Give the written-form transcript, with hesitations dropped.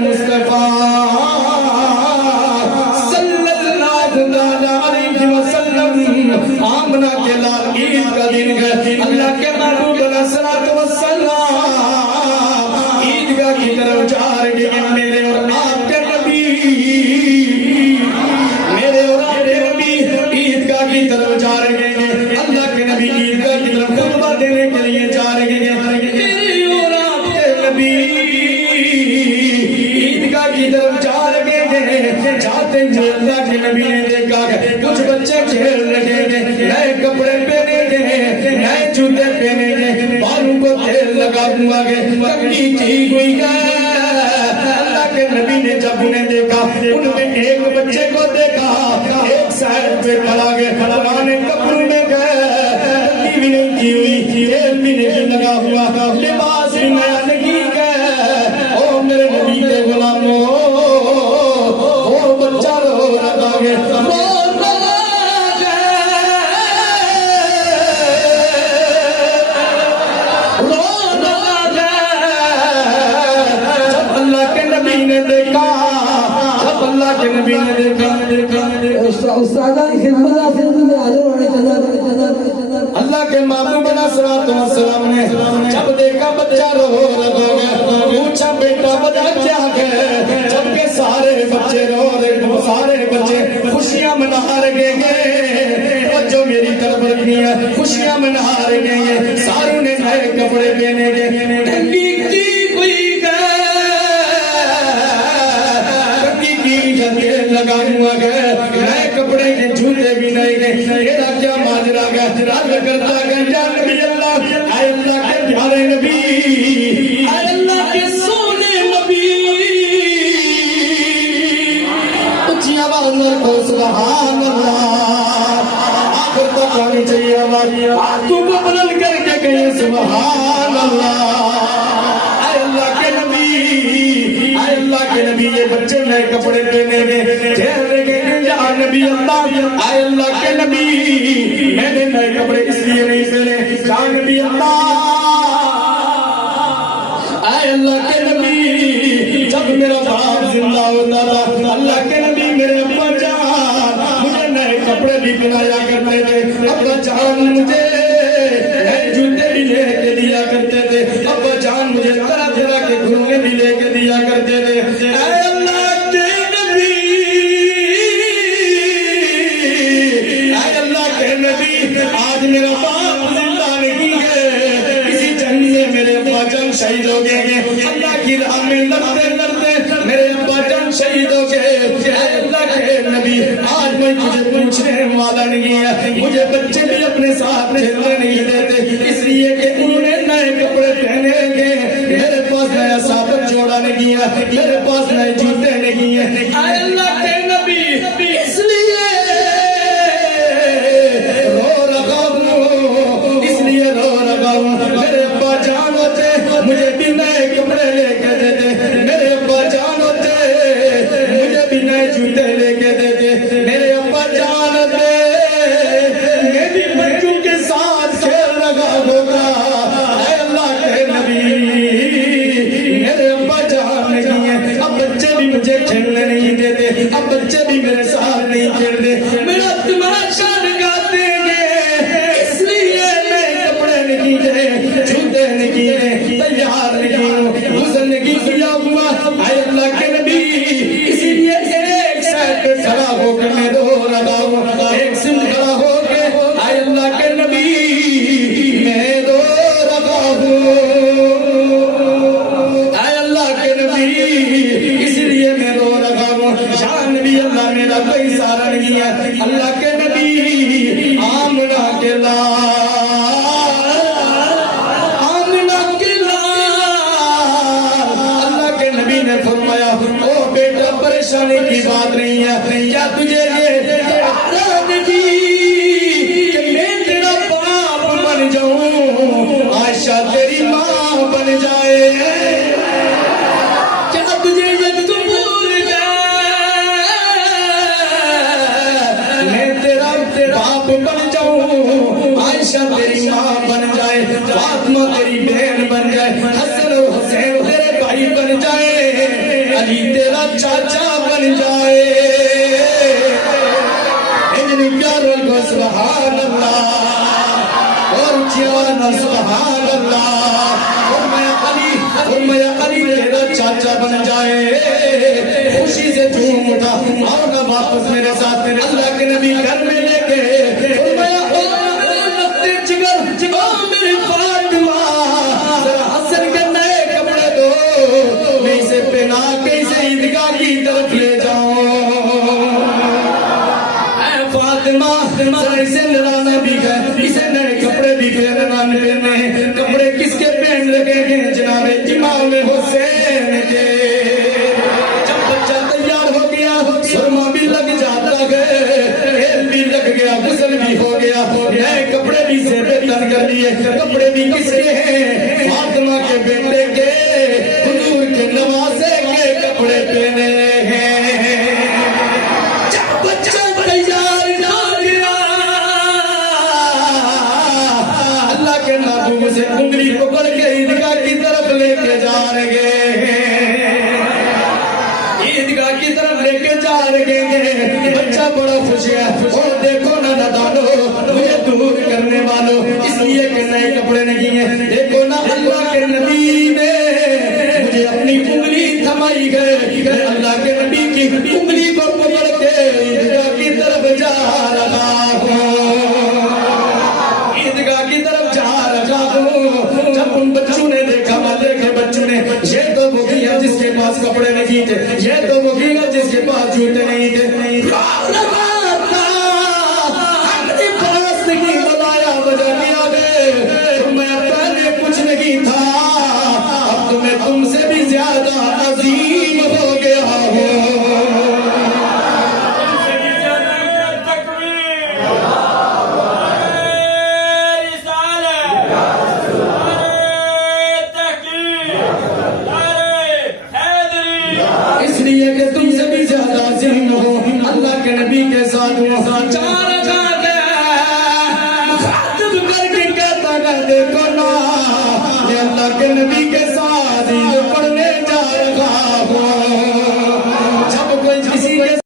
مصطفیٰ صلی اللہ علیہ وسلم آمنہ کے لال عید کا دن ہے اللہ کے محبوب علیہ السلام عیدگاہ کی طرف جا رہے ہیں میرے اور آپ کے نبی عیدگاہ کی طرف جا رہے ہیں اللہ کے نبی عیدگاہ کی طرف خطبہ دینے کے لیے جا رہے ہیں میرے اور آپ کے نبی عیدگاہ کی طرف جا رہے ہیں جاتے ہیں اللہ کے نبی نے دیکھا کچھ بچے کھیل رہے ہیں نئے کپڑے پہنے ہیں نئے جوتے پہنے ہیں بالوں کو تیل لگا ہوا ہے تکلیف ٹھیک ہوئی ہے اللہ کے نبی نے جب انہیں دیکھا ان میں ایک بچے کو دیکھا ایک سائڈ پہ کھڑا گئے پرانے کپڑوں میں گئے تکلیف بھی نہیں کی ہوئی تیل بھی نہیں لگا ہوا لباس بھی نیا نہیں گئے او میرے نبی کے غلاموں وہ بچہ رو رہا ہے اللہ کے محبوب علیہ السلام نے جب دیکھا بچہ رو رہا ہے پوچھا بیٹا وجہ کیا ہے جبکہ سارے بچے رو رہے سارے بچے خوشیاں منا رہے ہیں اور جو میری طرف رکھنی ہے خوشیاں منا رہے ہیں ساروں نے نئے کپڑے پہنے گے ٹھنڈی کی ہوئی لگا ہوا گئے نئے کپڑے کے جوتے بھی نہیں گئے میرا کیا ماجرا گیا رب کرتا گیا یا نبی اللہ اے اللہ کے پیارے نبی اے اللہ کے سونے نبی اچھی آواز میں رکھو سبحان اللہ آخر تک آنی چاہیے آواز تو کو بلند کر کے کہیں سبحان اللہ اے اللہ کے نبی اے اللہ کے نبی یہ بچے نئے کپڑے پہنے گے چہرے کے یا نبی اللہ اے اللہ کے نبی میں نے نئے کپڑے اس لیے نہیں پہنے یا نبی اللہ اے اللہ کے نبی جب میرا باپ زندہ ہوتا تھا اللہ کے نبی میرے ابا جان مجھے نئے کپڑے بھی پہنایا کرتے تھے ابا جان مجھے نئے جوتے بھی لے کے دیا کرتے تھے ابا جان مجھے طرح طرح کے گھومنے بھی لے کے دیا کرتے تھے اے اللہ کے نبی اے اللہ کے نبی آج میرا باپ زندہ نہیں ہے کسی جنگ میں میرے ابا جان شہید ہو گئے ہیں اللہ کی راہ میں لڑتے لڑتے میرے ابا جان شہید ہو گئے اے اللہ کے نبی آج میں تجھے پوچھنے والا نہیں ہے مجھے بچے بھی اپنے ساتھ کھیلنے نہیں دیتے اس لیے کہ انہوں نے نئے کپڑے پہنے گے میرے پاس نیا صابن جوڑا نہیں ہے میرے پاس نئے جوتے نہیں ہیں اے اللہ کے نبی اس لیے رو رہا ہوں اس لیے رو رہا ہوں میرے ابا جان ہوتے مجھے بھی نئے کپڑے لے کے دیتے میرے ابا جان ہوتے مجھے بھی نئے جوتے لے کے دیتے میرے ابا جان ہوتے میں بھی بچوں کے ساتھ کھیل لگا ہوگا اے اللہ کے نبی میرے ابا جان نہیں ہے اب بچے بھی مجھے کھیلنے نہیں دیتے اب بچے بھی میرے ساتھ نہیں کھیلتے میرا تماشا لگاتے ہیں اس لیے میں کپڑے نہیں گئے جوتے نہیں گئے تیار نہیں ہوں غسل نہیں کیا ہوا اے اللہ کے نبی اسی لیے ایک سائڈ پہ کھڑا ہو کے میں رو رہا ہوں ایک سم کھڑا ہو کے اے اللہ کے نبی میں رو رہا ہوں اے اللہ کے نبی اس لیے میں رو رہا ہوں یا نبی اللہ میرا کوئی سارا نہیں ہے اللہ کے نبی آمنہ کے اللہ کے نبی نے فرمایا او بیٹا پریشانی کی بات نہیں ہے کیا تجھے یہ آرام دی کہ میں تیرا باپ بن جاؤں عائشہ تیری ماں بن جائے کیا تجھے یہ قبول ہے میں تیرا باپ بن جاؤں عائشہ تیری ماں بن جائے فاطمہ تیری بہن بن جائے حسن و حسین تیرے بھائی بن جائے علی تیرا چاچا بن جائے اتنی پیاروں کو سبحان اللہ اور جانا سبحان اللہ فرمایا علی تیرا چاچا بن جائے خوشی سے جھوم اٹھا آؤ نا واپس میرے ساتھ اللہ کے نبی گھر میں لے کے فرمایا او میرے لگتے جگر میری فاطمہ ذرا حسن کے نئے کپڑے دو میں اسے پہنا کے اسے عیدگاہ کی طرف لے جاؤں اے فاطمہ ذرا اسے نرانا بھی گئے اسے نئے کپڑے بھی گئے نرانے پہنے کپڑے کس کے پہن لگے ہیں جناب امام حسین کے جب بچہ تیار ہو گیا سرما بھی لگ جاتا ہے تیل بھی لگ گیا غسل بھی ہو گیا نئے کپڑے بھی سے تن کر لیے کپڑے بھی کس کے ہیں فاطمہ کے بیٹے کے حضور کے نواسے کے کپڑے پہنے ہیں جب بچہ تیار ہو گیا اللہ کے نابوں سے انگلی پکڑ کے عیدگاہ کی طرف لے کے جا رہے ہیں عیدگاہ کی طرف لے کے جا رہے ہیں بچہ بڑا خوش ہے اور دیکھو نا نادانو مجھے دور کرنے والوں اس لیے کہ نئے کپڑے نہیں ہیں دیکھو نا اللہ کے نبی نے مجھے اپنی انگلی تھمائی گئے اللہ کے نبی کی انگلی کو پکڑ کے عیدگاہ کی طرف جا رہا ہوں عیدگاہ کی طرف جا رہا ہوں جب ان بچوں نے دیکھا والے کے بچوں نے یہ تو وہ گیا جس کے پاس کپڑے نہیں تھے یہ تو وہ گیا جس کے پاس جوتے نہیں تھے اپنے پاس نہیں بلایا وجہ کیا گئے میں پہلے کچھ نہیں تھا اب تو میں تم سے بھی زیادہ عظیم ہو گیا ہوں اس لیے کہ تم سے بھی زیادہ عظیم ہو اللہ کے نبی کے ساتھ چار خاطب کر کے کہتا ہے دیکھو نا یہ اللہ کے نبی کے ساتھ